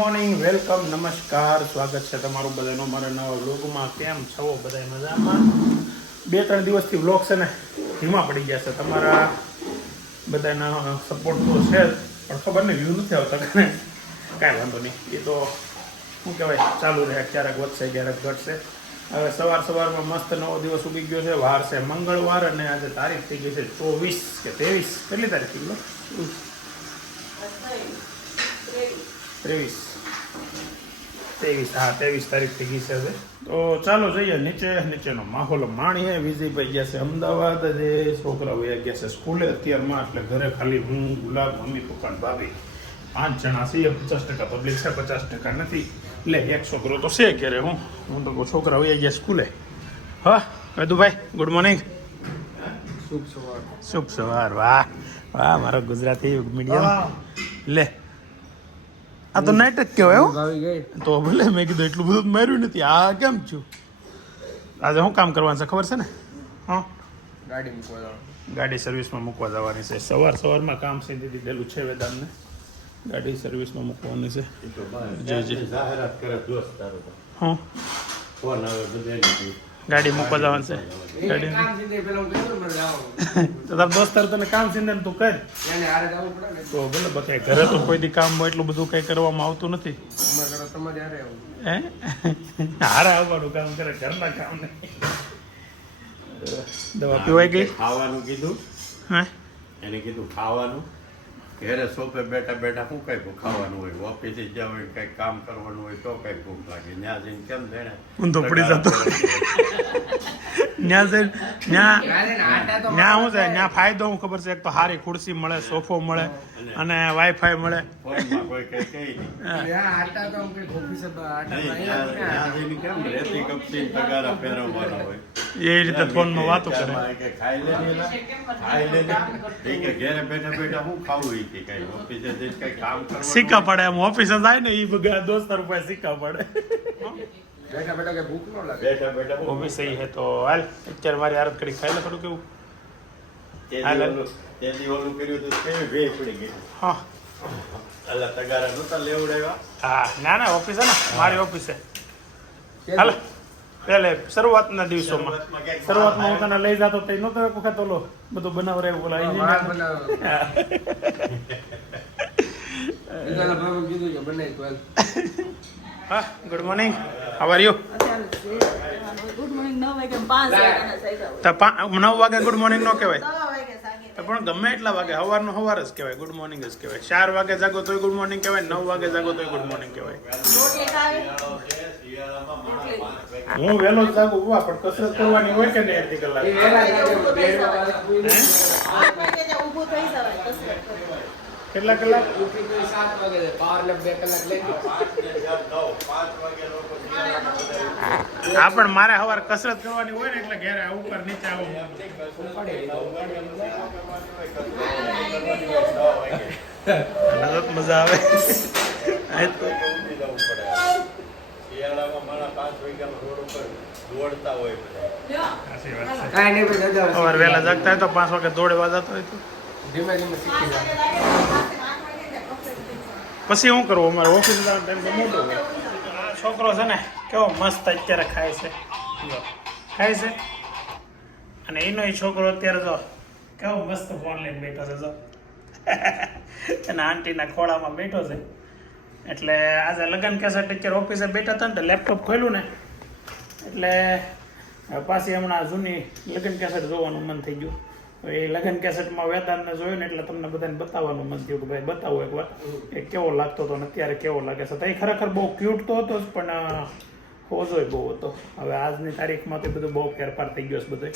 Morning, welcome, નમસ્કાર, સ્વાગત છે તમારું બધાનું મારા નવા વ્લોગમાં. કેમ છો બધા? મજામાં? 2-3 દિવસથી વ્લોગ છે ને ધીમા પડી ગયા છે. તમારા બધાના સપોર્ટ તો છે જ, પણ ખબર નહીં વ્યૂ નથી આવતા. કાંઈ વાંધો નહીં, એ તો શું કહેવાય, ચાલુ રહે. ક્યારેક વધશે, ક્યારેક ઘટશે. હવે સવારમાં મસ્ત નવો દિવસ ઉગી ગયો છે. વાર છે મંગળવાર અને આજે તારીખ થઈ ગઈ છે 24 કે 23. કેટલી તારીખ થઈ ગઈ? 23 હા, 23 તારીખ થઈ ગઈ છે હવે. તો ચાલો જઈએ નીચેનો માહોલ માણીએ. વિજયભાઈ ગયા છે અમદાવાદ, જે છોકરાઓ ગયા છે સ્કૂલે અત્યારમાં. એટલે ઘરે ખાલી હું, ગુલાબ, મમ્મી, પપ્પા, ભાભી 5 જણા છીએ. 50% પબ્લિક છે, 50% નથી. એટલે એક છોકરો તો છે ક્યારે હું તો છોકરા વયા ગયા સ્કૂલે. હા વેદુભાઈ, ગુડ મોર્નિંગ. શુભ સવાર. વાહ વાહ, મારો ગુજરાતી મીડિયમ. લે આ તો નાટક કહેવાય. તો ભલે મેં કીધું એટલું બધું માર્યું નથી. આ કેમ છું? આજે શું કામ કરવાનું છે ખબર છે ને? હા, ગાડી સર્વિસમાં મૂકવા જવાની છે. સવારમાં કામ સીધી દીધેલું છે વેદાંતને. ગાડી સર્વિસમાં મૂકવાની છે. હા, ગાડી મૂકવા જવાનું છે. ગાડી તો તાર દોસ્તાર તને કામ સીધે તું કર. તો ભલે બધા ઘરે તો કોઈ દી કામ એટલું બધું કઈ કરવામાં આવતું નથી. હે, હારે આવવાનું કામ કરે, ઘરના કામ નહીં. દવા પીવાઈ ગઈ? ખાવાનું કીધું. હા, એને કીધું ખાવાનું. ઘરે સોફે બેઠા શું કઈ ખાવાનું હોય? ઓફિસે જ્યાં હોય કઈ કામ કરવાનું હોય તો કઈ ભૂખ લાગે. ત્યાં જઈને કેમ થઈને હું તો પડી જતો. ત્યાં શું છે, ત્યાં ફાયદો હું ખબર છે, એક તો સારી ખુરશી મળે, સોફો મળે અને વાઈફાઈ મળે. ફોનમાં કોઈ કઈ કહી નહીં. કેમ રેતી કપસી તગારા ફેરવવાના હોય એ રીતે ફોનમાં વાતો કરે. ખાઈ લે કે ઘરે બેઠા શું ખાવું એ કે કઈ ઓફિસે જઈને કઈ કામ કરવાનું સિક્કા પડે. એમ ઓફિસે જાય ને એ બધા દોસ્તાર રૂપિયા સિક્કા પડે. બેઠા ઓફિસ સહી હે તો હાલ અત્યારે મારી આરત કરી ખાઈ લે થોડું. કેવું તે ઓલું કર્યું તો કેવી ભેજ પડી ગઈ. હા, અલા તગારા નહોતા લેવડાવ્યા. હા, ના ઓફિસે ને, મારી ઓફિસે. હાલ પહેલે શરૂઆતના દિવસોમાં હું તને લઈ જતો તો નહોતો એક વખત ઓલો બધું બનાવરાયું બોલા હા. Good morning, how are you? Good morning 9 વાગે 5 તો 9 વાગે ગુડ મોર્નિંગ નો કહેવાય. તો પણ ગમે એટલા વાગે સવારનો સવાર જ કહેવાય, ગુડ મોર્નિંગ જ કહેવાય. 4 વાગે જાગો તોય ગુડ મોર્નિંગ કહેવાય, 9 વાગે જાગો તોય ગુડ મોર્નિંગ કહેવાય. હું વહેલો જ જાગું પણ કસરત કરવાની હોય કે નહીં અડધી કલાક. કેટલા કલાક? હા, પણ મારે સવારે કસરત કરવાની હોય ને એટલે ઘેરે ઉપર નીચે આવું. મજા આવે. સવારે વહેલા જાગતા હોય તો 5 વાગે દોડવા જતો હોય તો પછી શું કરવું? અમારે ઓફિસ ટાઈમ તો મોટો હોય. આ છોકરો છે ને કેવો મસ્ત અત્યારે ખાય છે અને એનો એ છોકરો અત્યારે જો કેવો મસ્ત ફોન લઈને બેઠો છે. જો એના આંટીના ખોળામાં બેઠો છે. એટલે આજે લગન કેસેટ અત્યારે ઓફિસે બેઠા હતા ને તો લેપટોપ ખોલ્યું ને એટલે પાછી હમણાં જૂની લગન કેસેટ જોવાનું મન થઈ ગયું. એ લગન કેસેટમાં વેદાંતને જોયું ને એટલે તમને બધાને બતાવવાનું મન થયું કે ભાઈ બતાવો એકવાર એ કેવો લાગતો હતો ને અત્યારે કેવો લાગે છે. તો એ ખરેખર બહુ ક્યુટ તો હતો જ, પણ હોજોય બહુ હતો. હવે આજની તારીખમાં તો બધું બહુ ફેરફાર થઈ ગયો છે બધો.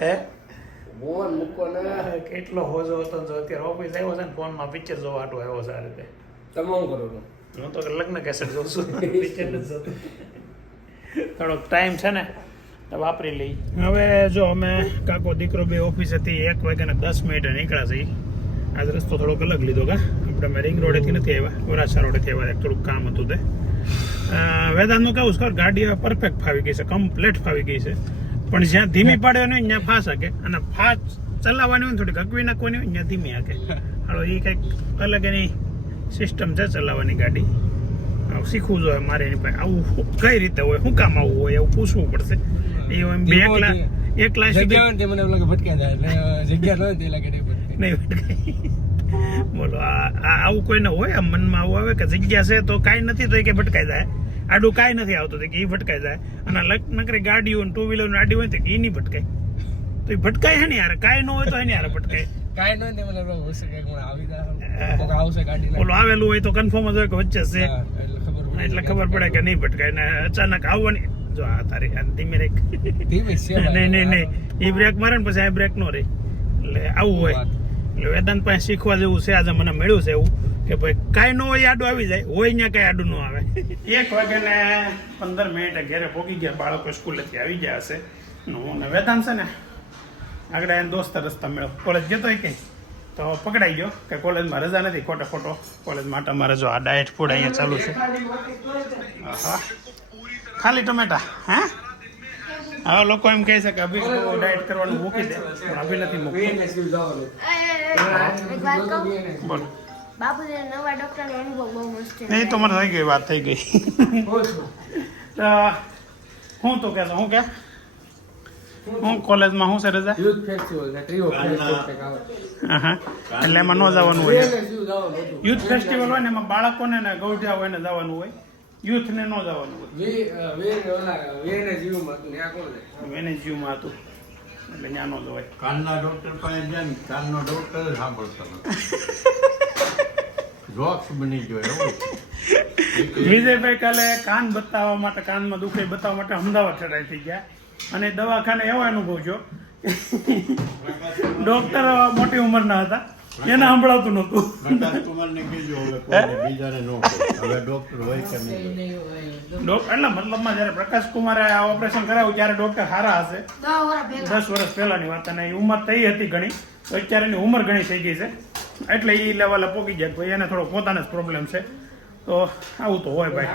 હે, કેટલો હોજો હતો ને અત્યારે ઓફિસ આવ્યો છે ને ફોનમાં પિક્ચર જોવા આટો આવ્યો છે. આ રીતે તમે શું કરો? હું તો લગ્ન કેસેટ જોઉં છું, પિક્ચર નથી જોતો. થોડોક ટાઈમ છે ને તો વાપરી લઈ. હવે જો અમે કાકો દીકરો બે ઓફિસેથી 1 વાગ્યાને 10 મિનિટે નીકળ્યા છીએ. આજ રસ્તો થોડોક અલગ લીધો. આપણે અમે રિંગ રોડેથી નથી આવ્યા, વરાછા રોડેથી આવ્યા. થોડુંક કામ હતું તે. વેદાંતનું કેવું છે, ગાડી પરફેક્ટ ફાવી ગઈ છે, કમ્પ્લેટ ફાવી ગઈ છે. પણ જ્યાં ધીમી પડે નહીં ત્યાં ફાસ હાકે, અને ફાસ ચલાવવાની હોય થોડીક અકવી નાખવાની હોય ત્યાં ધીમી હાકે. હાલો એ કંઈક અલગ એની સિસ્ટમ છે ચલાવવાની ગાડી. શીખવું જોઈએ મારે એની પાસે. આવું કઈ રીતે હોય, શું કામ આવું હોય એવું પૂછવું પડશે. એ એમ બે એકલા જગ્યા હોય ને તે મને એવું લાગે ભટકાઈ જાય એટલે જગ્યા ન હોય તે લાગે નહીં ભટકાય. નહીં ભટકાય. બોલો આવું કોઈને હોય આમ મનમાં આવું આવે કે જગ્યા છે તો કાંઈ નથી તો એ કે ભટકાઈ જાય, આડું કાંઈ નથી આવતું તો કે એ ભટકાઈ જાય. અને નકરી ગાડીઓ ટુ વ્હીલર આડી હોય તો એ નહીં ભટકાય. તો એ ભટકાય હે ને યાર, કાંઈ ન હોય તો એની યાર ભટકાય. કાંઈ ન હોય ને મને એવું હશે કે મને આવી જાય કોક આવશે ગાડી ઓલો આવેલું હોય તો કન્ફર્મ જ હોય કે વચ્ચે છે, એટલે ખબર પડે કે નહીં ભટકાય. ને અચાનક આવવાની જો આ તારી ધીમે રેક ધીમે છે નહીં એ બ્રેક મારે ને પછી આ બ્રેક નો રહે એટલે આવું હોય. એટલે વેદાંત પાસે શીખવા જેવું છે. આજે મને મળ્યું છે એવું કે ભાઈ કાંઈ ન હોય આડું આવી જાય, હોય ત્યાં કાંઈ આડું ન આવે. 1:15 ઘરે પહોંચી ગયા, બાળકો સ્કૂલેથી આવી ગયા હશે. હું ને વેદાંત છે ને આગળ એને દોસ્ત રસ્તા મેળવ કોલેજ જતો હોય કંઈ તો પકડાઈ ગયો કે કોલેજમાં રજા નથી, ખોટો કોલેજ માટે અમારે જો આ ડાયટ ફૂડ અહીંયા ચાલુ છે. હા ખાલી ટમેટા. હે હવે લોકો એમ કહે છે કે અભી ડાયટ કરવાનું મૂકી દે, પણ અભી નથી મૂકતું. બોલો બાપુજી નવા ડોક્ટરનો અનુભવ બહુ મસ્ત છે. નહીં તો મને થઈ ગઈ વાત થઈ ગઈ. હું તો કહેતો હું કે હું કોલેજમાં શું છે રજા? યુથ ફેસ્ટિવલ હા એટલે એમાં ન જવાનું હોય. યુથ ફેસ્ટિવલ હોય ને એમાં બાળકોને ને ગૌઢિયા હોય ને જવાનું હોય, યુથને ન જવાનું હોય. વેનેજીયુમાં હતું એટલે ત્યાં ન જવાય. કાનના ડોક્ટર પાસે જાય ને કાનનો ડોક્ટર જ સાંભળતો જોક્સ બની ગયો એવું. વિજયભાઈ કાલે કાન બતાવવા માટે, કાનમાં દુખાઈ બતાવવા માટે અમદાવાદ ચડાઈ થઈ ગયા અને દવાખાને એવો અનુભવ છો ડોક્ટર મોટી ઉંમરના હતા, એને સંભળાતું નહોતું. કુમારને કીધું હવે કોઈને બીજાને ન કહો. હવે ડોક્ટર હોય કે નહીં એટલે મતલબમાં જયારે પ્રકાશ કુમારે આ ઓપરેશન કરાવ્યું ત્યારે ડોક્ટર સારા હશે. 10 વર્ષ પહેલાની વાત, અને એ ઉંમર થઈ હતી ઘણી, તો અત્યારે એની ઉંમર ઘણી થઈ ગઈ છે એટલે એ લેવલે પોગી જાય. ભાઈ એને થોડો પોતાને જ પ્રોબ્લેમ છે, તો આવું તો હોય ભાઈ,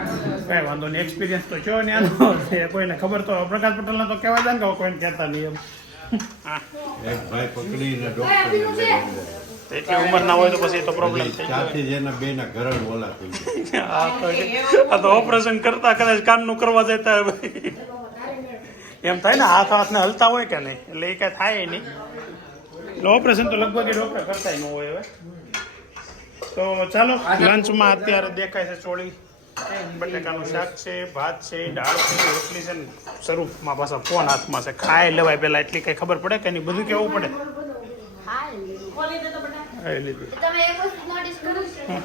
કાંઈ વાંધો નહીં. એક્સપિરિયન્સ તો છો ને આનો છે, કોઈને ખબર તો પ્રકાશ પટેલને તો કહેવાય જાય ને કે કોઈને કહેતા નહીં એમ. હા એક ભાઈ પકડીને ડોક્ટર એટલી ઉંમર ના હોય તો પછી તો પ્રોબ્લેમ થઈ ત્યાંથી જ એના બેના ઘરણ બોલા થઈ ગયા. જાય. આ તો ઓપરેશન કરતા કદાચ કાનનું કરવા જતા ભાઈ એમ થાય ને, હાથને હલતા હોય કે નહીં એટલે એ કાંઈ થાય નહીં. એટલે ઓપરેશન તો લગભગ એ ડોક્ટર કરતા ન હોય. હવે તો ચાલો લંચમાં અત્યારે દેખાય છે ચોળી, બટેકાનું શાક છે, ભાત છે, દાળ છે, રોટલી છે ને સ્વરૂપમાં પાછા ફોન હાથમાં છે. ખાઈ લેવાય પહેલા એટલી કઈ ખબર પડે કે નહીં, બધું કેવું પડે. ખાઈ લીધું. તમે એક વસ્તુ નોટિસ કર્યું છે?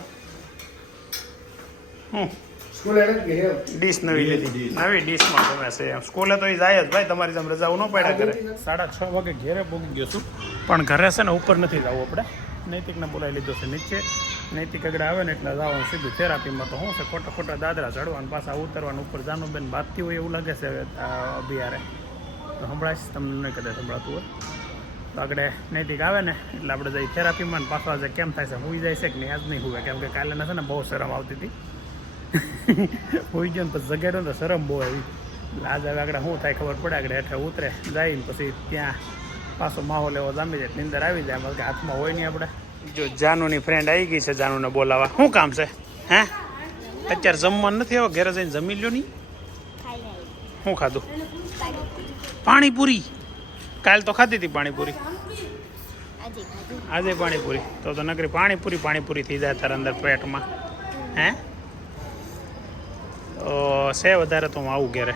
ડીશ નવી લીધી, નવી ડીશમાં ગમે છે એમ. સ્કૂલે તો એ જાય જ ભાઈ, તમારી જેમ રજાઓ ન પડ્યા કરે. 6:30 વાગે ઘેરે પહોંચી ગયો છું, પણ ઘરે છે ને ઉપર નથી જવું આપણે. નૈતિકને બોલાવી લીધો છે નીચે. નૈતિક આગળ આવે ને એટલે જવાનું સીધું થેરાપીમાં. તો શું છે ખોટા દાદરા ચડવાનું, પાછા ઉતરવાનું ઉપર. જાનુબેન બાતથી હોય એવું લાગે છે અભિયારે, તો સંભળાશ તમને નહીં કદાચ સંભળાતું હોય તો આગળ નૈતિક આવે ને એટલે આપણે જઈ થેરાપીમાં. ને પાછો આજે કેમ થાય છે, હોઈ જાય છે કે નહીં, આજ નહીં હોય કેમ કે કાલે છે ને બહુ શરમ આવતી હતી. હોઈ ગયો ને પછી જગાડ્યો ને તો શરમ બહુ આવી. આજે હવે આગળ શું થાય ખબર પડે. આગળ હેઠે ઉતરે જાય ને પછી ત્યાં પાછો માહોલ એવો જામી જાય, નીંદર આવી જાય. કે હાથમાં હોય નહીં આપણે. જો જાનુની ફ્રેન્ડ આવી ગઈ છે, જાનુને બોલાવા. શું કામ છે? હે અત્યારે જમવાનું નથી આવ્યો, ઘરે જઈને જમી લ્યો નહીં. શું ખાધું? પાણીપુરી. કાલ તો ખાધી હતી પાણીપુરી, આજે પાણીપુરી. તો નકરી પાણીપુરી થઈ જાય તારા અંદર પેટમાં. હે છે વધારે તો હું આવું ઘરે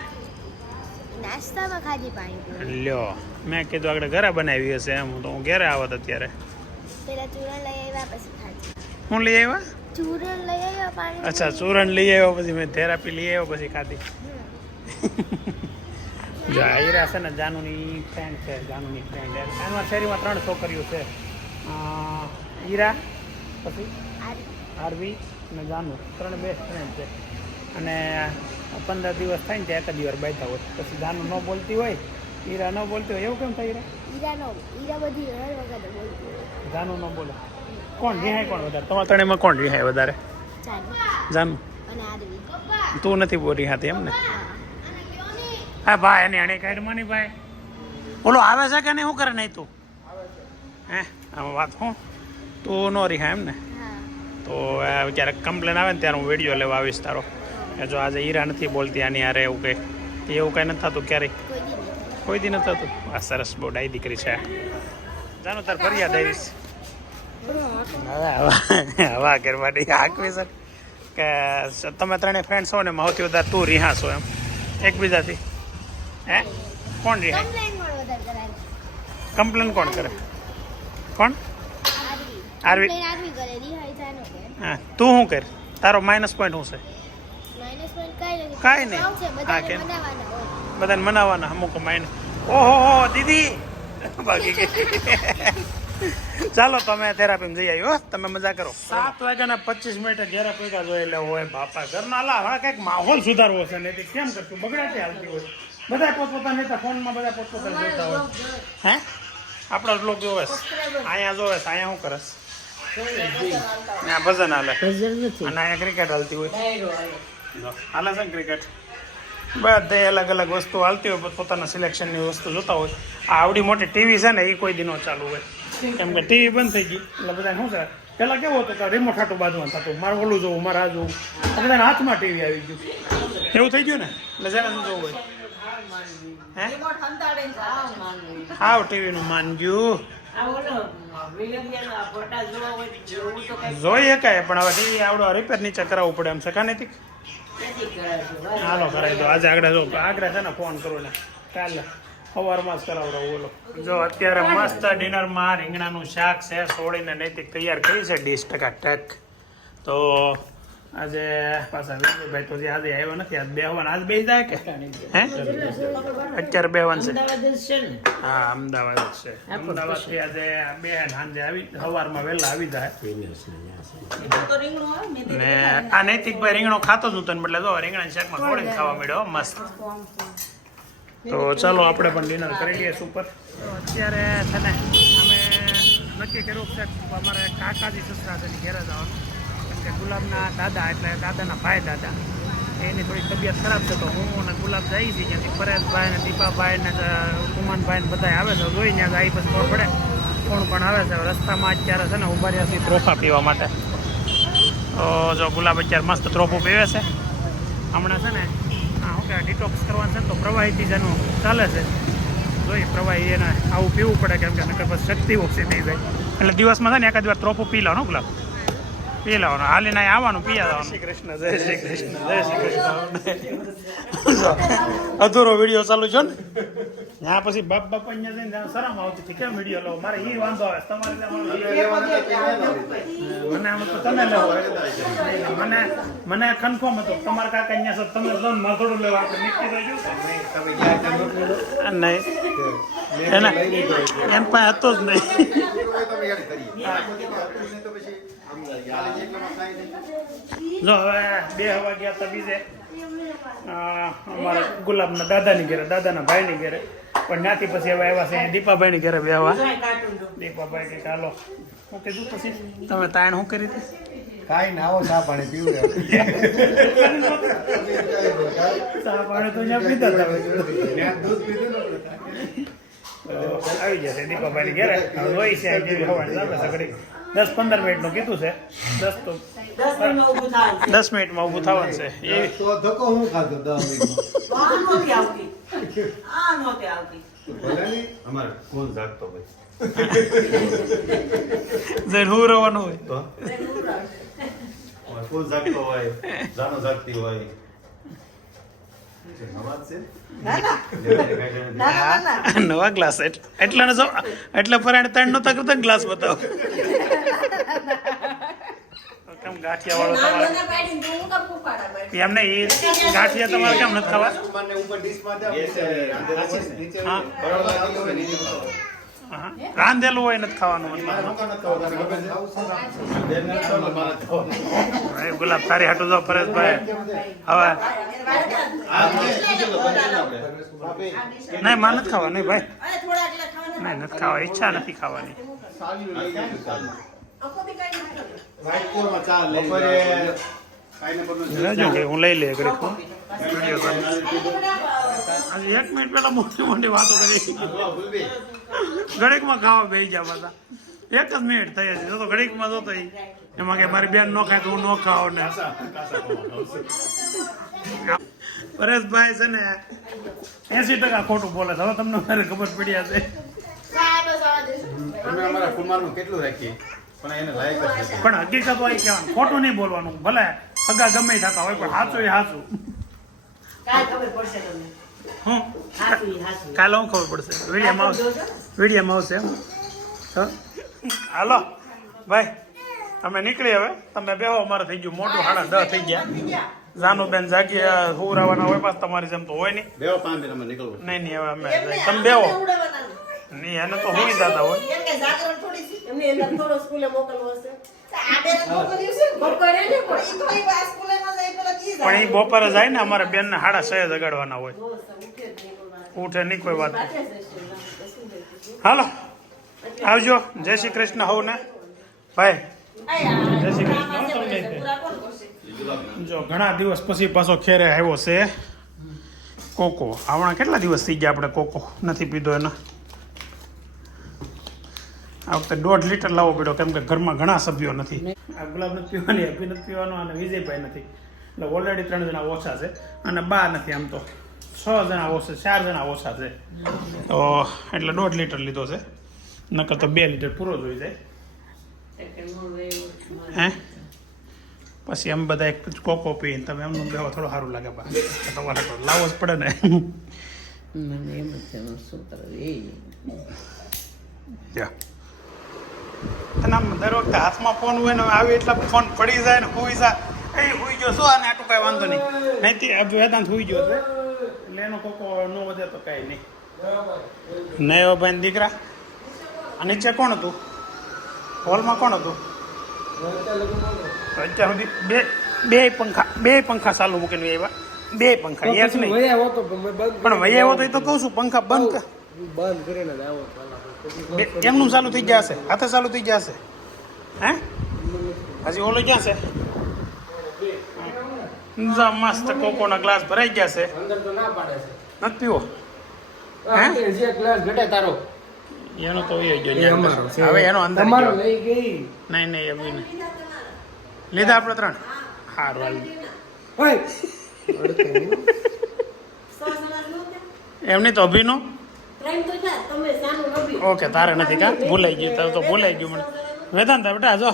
નાસ્તામાં ખાધી પાણીપુરી. લ્યો મેં કીધું આગળ ઘરે બનાવી હશે એમ, તો હું ઘરે આવત અત્યારે. પેલા ચૂરણ લઈ આવ્યા પછી ખાધી. હું લઈ આવ્યા? ચૂરણ લઈ આવ્યા પાણી. અચ્છા ચૂરણ લઈ આવ્યો પછી મેં થેરાપી લઈ આવ્યો પછી ખાધી. જો હીરા છે ને જાનુની ફ્રેન્ડ છે, જાનુની ફ્રેન્ડ. એમાં શેરીમાં 3 છોકરીઓ છે, હીરા, પછી આરવી અને જાનુ, 3 બેસ્ટ ફ્રેન્ડ છે. અને 15 દિવસ થાય ને ત્યાં એક જ વાર બાંધતા હોય. પછી જાનુ ન બોલતી હોય, હીરા ન બોલતી હોય. એવું કેમ થાય? હીરા બધી હર વખત બોલતી હોય. જાનુ ન બોલે. કોણ રિહાય? કોણ વધારે? તમારા ત્રણેયમાં કોણ રિહાય વધારે? જાનુ. અને આરવી. તું નથી બોલી હતી એમ ને? હા ભાઈ, એની અણી કાઢમાં નહીં ભાઈ. બોલો આવે છે કે નહીં? શું કરે નહીં તું? હે આમાં વાત હું તું નો રિહા એમ ને? તો તો ક્યારેક કમ્પ્લેન આવે ને ત્યારે હું વિડીયો લેવા આવીશ તારો કે જો આજે હીરા નથી બોલતી આની યાર એવું કંઈ એવું કંઈ નથી થતું ક્યારેય કોઈ દી નથી. કોઈ દી નથી થતું. આ સરસ બહુ ડાઈ દીકરી છે. જાનો તાર ફરિયાદ આવીશ હવા કરવાની હાકવી છે કે તમે ત્રણેય ફ્રેન્ડ્સ છો ને સૌથી વધારે તું રિહા છો એમ એકબીજાથી હે કોણ રિહા કમ્પ્લેન પણ વધારે કરાય. કમ્પ્લેન કોણ કરે કોણ આરવી. આરવી. કમ્પ્લેન આરવી કરે, રિહાઈ જાનો કે. હા તું શું કર તારો માઇનસ પોઈન્ટ શું છે માઇનસ પોઈન્ટ કાંઈ નથી. કાંઈ નહીં. આવશે, હા, બધાને કેમ? બનાવવાના હોય. બધાને મનાવવાના અમુક માઇનસ ઓહો દીદી ભાગી ગઈ ચાલો તમે થેરાપીમાં જઈ આવ્યો તમે મજા કરો 7 વાગ્યાના 25 મિનિટે ઘેરા પૈકા જોઈ એટલે હોય બાપા ઘરના લા હવે કંઈક માહોલ સુધારવો છે ને કેમ કરશું બગડાટી હાલતી હોય બધા પોતપોતાના નેતા ફોનમાં બધા પોતપોતાના જોતા હોય હે આપણો જ લોક જોવે છે. અહીંયા જોવે છે અહીંયા શું કરે છે ત્યાં ભજન હાલે અને અહીંયા ક્રિકેટ હાલતી હોય હાલે છે ને ક્રિકેટ બધે અલગ અલગ વસ્તુ હાલતી હોય પોતાના સિલેક્શનની વસ્તુ જોતા હોય આ આવડી મોટી ટીવી છે ને એ કોઈ દિનો ચાલુ હોય કેમ કે ટીવી બંધ થઈ ગઈ એટલે બધા શું છે પહેલાં કેવું હતું કે રિમોટ હાટું બાજુમાં થતું મારે ઓલું જોવું મારે આ જોવું બધાના હાથમાં ટીવી આવી ગયું એવું થઈ ગયું ને એટલે જેને શું જોવું હોય હે હાવ ટીવીનું માન ગયું જોઈ શકાય પણ હવે ટીવી આવડો રિપેર નીચે કરાવવું પડે એમ છે કા નથી હાલો કરાવી દો આજે આગળ જો આગળ છે ને ફોન કરું ને કાલે સવારમાં જ કરાવડાવું બોલો જો અત્યારે મસ્ત ડિનરમાં રીંગણાનું શાક છે સોળીને નૈતિક તૈયાર કરી છે 20% તો આજે પાછા વિજયભાઈ તો જે આજે આવ્યો નથી આજ બેહવાના આજ બેસી જાય કે હે અત્યારે બેહવાનું છે હા અમદાવાદ જ છે અમદાવાદથી આજે બે સાંજે આવી સવારમાં વહેલા આવી જાય ને આ નૈતિકભાઈ રીંગણો ખાતો જ નતો ને એટલે જો રીંગણાના શાકમાં સોળીને ખાવા મળ્યો મસ્ત તો ચાલો આપણે પણ ડિનર કરી લઈએ સુપર અત્યારે છે ને અમે નક્કી કર્યું છે અમારે કાકાજી સસરા છે ઘેરે જવાનું કેમ કે ગુલાબના દાદા એટલે દાદાના ભાઈ દાદા એની થોડી તબિયત ખરાબ છે તો હું અને ગુલાબ જઈ છીએ ત્યાંથી પરેશભાઈ ને દીપાભાઈ ને કુમાનભાઈ ને બધા આવે છે જોઈ ત્યાં આવી પછી ખબર પડે કોણ પણ આવે છે રસ્તામાં અત્યારે છે ને ઉભા રહ્યા છીએ ત્રોફા પીવા માટે તો જો ગુલાબ અત્યારે મસ્ત ત્રોફું પીવે છે હમણાં છે ને હા ઓકે ડિટોક્સ કરવાનું છે ને તો પ્રવાહીથી જ એનું ચાલે છે જોઈ પ્રવાહી એને આવું પીવું પડે કેમ કે નકર પછી શક્તિ ઓછી થઈ જાય એટલે દિવસમાં છે ને એકાદ વાર ત્રોફું પી લાવવાનું ગુલાબ પી લાવવાનું હાલીને અહીં આવવાનું પી આવવાનું શ્રી કૃષ્ણ જય શ્રી કૃષ્ણ જય શ્રી કૃષ્ણ અધૂરો વિડીયો ચાલુ છો ને ત્યાં પછી બાપ બાપા અહીંયા જઈને ત્યાં શરમ આવતી હતી કેમ વિડીયો લો મારે એ વાંધો આવે તમારે મને આમ તો તમે લેવો મને કન્ફર્મ હતો તમારા કાકા અહીંયા છો તમે લો ને મારે થોડું લેવા આપણે નીકળી રહ્યું નહીં એને પાસે હતો જ નહીં જો હવે 2 વાગ્યા તો બીજે અમારા ગુલાબના દાદાની ઘરે દાદાના ભાઈની ઘરે પણ ત્યાંથી પછી હવે આવ્યા છે દીપાભાઈની ઘરે બેહવા દીપાભાઈ કે ચાલો હું કીધું પછી તમે તાણ શું કરી હતી કાંઈ ના આવો ચા પાણી પીવું ચા પાણી તો અહીંયા પીતા હતા આવી જશે દીપાભાઈની ઘરે રોઈ છે જેવી હવાની ચાલે છે ઘડી 10-15 મિનિટનું કીધું છે 10 મિનિટમાં ઊભું થવાનું છે એ તો ધક્કો હું ખાધો 10 મિનિટમાં અમારે કોણ જાગતો ભાઈ જઈને હું રહેવાનું હોય તો કોણ જાગતો હોય જાનો જાગતી હોય નવા ગ્લાસ એટલે ફરાણે 3 નહોતા કરતા ગ્લાસ બતાવો કેમ ગાંઠિયા વાળો તમારે એમ નહીં એ ગાંઠિયા તમારે કેમ નથી ખાવા રાંધેલું હોય નથી ખાવાનું ગુલાબ તારી હાટું જાઓ પરેશભાઈ હવે નહીં મારે નથી ખાવા નહીં ભાઈ નહીં નથી ખાવા ઈચ્છા નથી ખાવાની હું લઈ લે ઘડીક આજે 1 મિનિટ પહેલા મોટી મોટી વાતો કરી ઘડીકમાં ખાવા બેસી ગયા બધા એક જ મિનિટ થઈ હશે તો ઘડીકમાં જોતો ઈ. એમાં કે મારી બેન ન ખાય તો હું ન ખાવ ને પરેશભાઈ છે ને 80% ખોટું બોલે છે. હવે તમને મારે ખબર પડી હશે. અમે અમારા કુમારનું કેટલું રાખીએ પણ એને લાયક જ નથી. પણ હકીકત હોય કહેવાનું, ખોટું નહીં બોલવાનું. ભલે હગા ગમે ઈ થતા હોય પણ સાચું એ સાચું. હું કાલે હું ખબર પડશે વિડીયોમાં આવશે એમ. હા? હાલો ભાઈ તમે નીકળી હવે તમે બેહો. અમારે થઈ ગયું મોટું 10:30 થઈ ગયા. જાનુબેન જાગી હુરાવાના હોય પાછ તમારી જેમ તો હોય નહીં. બેવો 5 મિનિટ અમે નીકળવું. નહીં હવે અમે તમે બેહો નહીં એને તો હુઈ જતા હોય. પણ એ બપોરે જાય ને અમારે બેન ને 6:30 જગાડવાના હોય. ઉઠે નહીં કોઈ વાત. હાલો આવજો. જય શ્રી કૃષ્ણ હોવ ને ભાઈ. જય શ્રી કૃષ્ણ. જો ઘણા દિવસ પછી પાછો ખેરે આવ્યો છે કોકો. હમણાં કેટલા દિવસ થઈ ગયા આપણે કોકો નથી પીધો એના. આ વખતે 1.5 લીટર લાવવો પડ્યો કેમ કે ઘરમાં ઘણા સભ્યો નથી. આ ગુલાબ નથી પીવાની, અભી નથી પીવાનો અને વિજયભાઈ નથી. એટલે ઓલરેડી 3 જણા ઓછા છે અને 2 નથી. આમ તો 6 જણા ઓછા, 4 જણા ઓછા છે. તો એટલે 1.5 લીટર લીધો છે. નકર તો 2 લીટર પૂરો જોઈ જાય. હે પછી એમ બધા એક કોકો પીને તમે એમનું બેહો થોડું સારું લાગે. તમારે તો લાવવો જ પડે ને. અને આમ દર વખતે હાથમાં ફોન હોય ને આવી એટલા ફોન પડી જાય ને હુઈ જાય. એ હુઈ ગયો શું આને આટલું કાંઈ વાંધો નહીં. નહીં વેદાંત હુઈ ગયો છે એટલે એનો કોકો ન વધે તો કાંઈ નહીં. નયો ભાઈ દીકરા. આ નીચે કોણ હતું? હોલમાં કોણ હતું? અત્યાર સુધી બે પંખા ચાલુ મૂકીને આવ્યા. 2 પંખા એક નહીં. પણ વહી આવ્યો તો એ તો કહું છું પંખા બંધ કરીને જ આવો. એમનું ચાલુ થઈ ગયા હશે, હાથે ચાલુ થઈ ગયા હશે. હે હજી ઓલો ક્યાં છે? મસ્ત કોકોના ગ્લાસ ભરાઈ ગયા છે. અંદર તો ના પાડે છે. નથી પીવો? હે જે ગ્લાસ ઘટે તારો એનો તો એ એ અમારો છે. હવે એનો અંદર તમારો ગયો. લઈ ગઈ. નહીં એવી નહીં લીધા આપણે 3. સારું હાલ. ઓય એમની તો અભિનો ઓકે તારે નથી કા ભૂલાઈ ગયું. તારે તો ભૂલાઈ ગયું મને. વેદાંત બેટા જો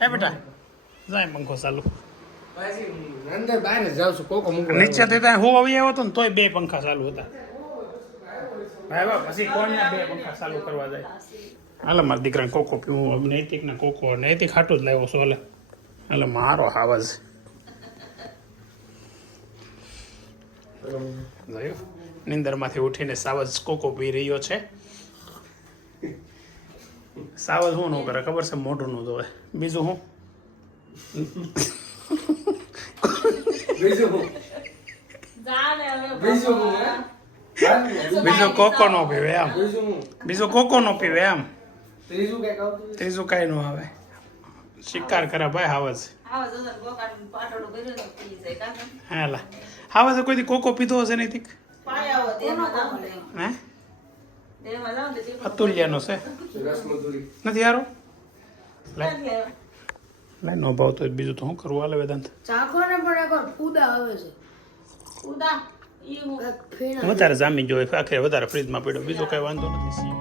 એ બેટા જાય પંખો ચાલુ. પાછી અંદર બહાર જ જાઉં છું કોકો મૂકવા. નીચેથી ત્યાં હું આવી આવ્યો હતો ને તોય 2 પંખા ચાલુ હતા. ભાઈ બા પછી કોણના 2 પંખા ચાલુ કરવા જાય. હાલે મારા દીકરાને કોકો પીવું. નૈતિક ને કોકો નૈતિક ખાટું જ લાવ્યો છો. હાલે મારો આવાજ જોયું. નિંદરમાંથી ઉઠીને સાવજ કોકો પી રહ્યો છે. સાવજ શું ન કરે ખબર છે? મોઢું નું ધોવે. બીજું શું? બીજો કોકો નો પીવે એમ. બીજો કોકો નો પીવે એમ. ત્રીજું કઈ નો આવે. શિકાર કરે ભાઈ હાવજ. હાલા હાવજે કોઈ કોકો પીધો હશે નહીં? હે અતુલ્યનો છે નથી યારો. લાઈ નો ભાવ તો બીજું તો શું કરવું? હાલે વેદાંત વધારે જામી જોઈએ. આખરે વધારે ફ્રીજમાં પડ્યો. બીજો કઈ વાંધો નથી.